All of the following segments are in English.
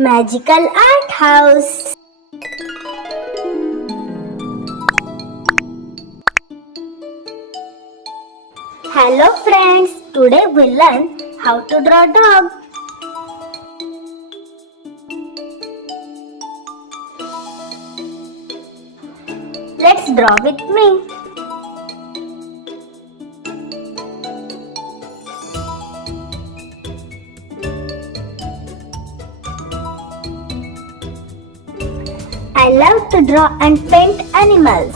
Magical Art House. Hello friends, today we'll learn how to draw dog. Let's draw with me. I love to draw and paint animals.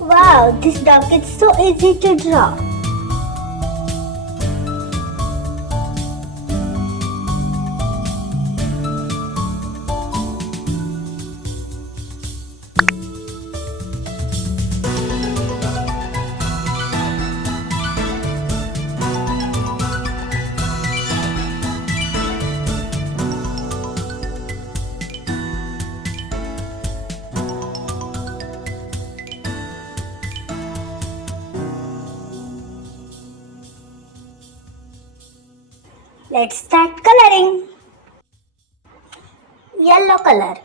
Wow, this dog is so easy to draw. Let's start coloring. Yellow color.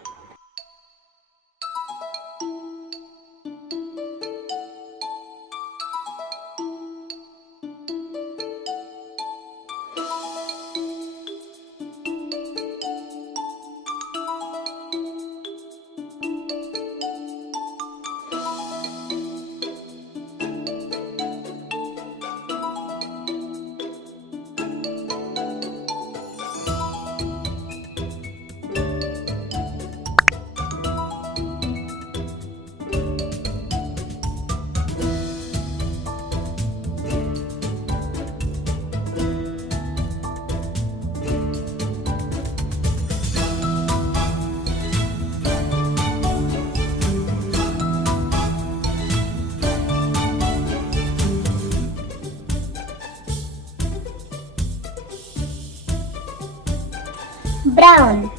Brown.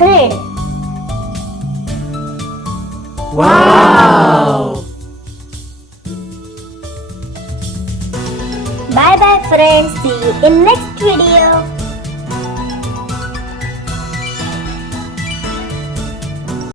Red. Wow! Bye bye friends. See you in next video.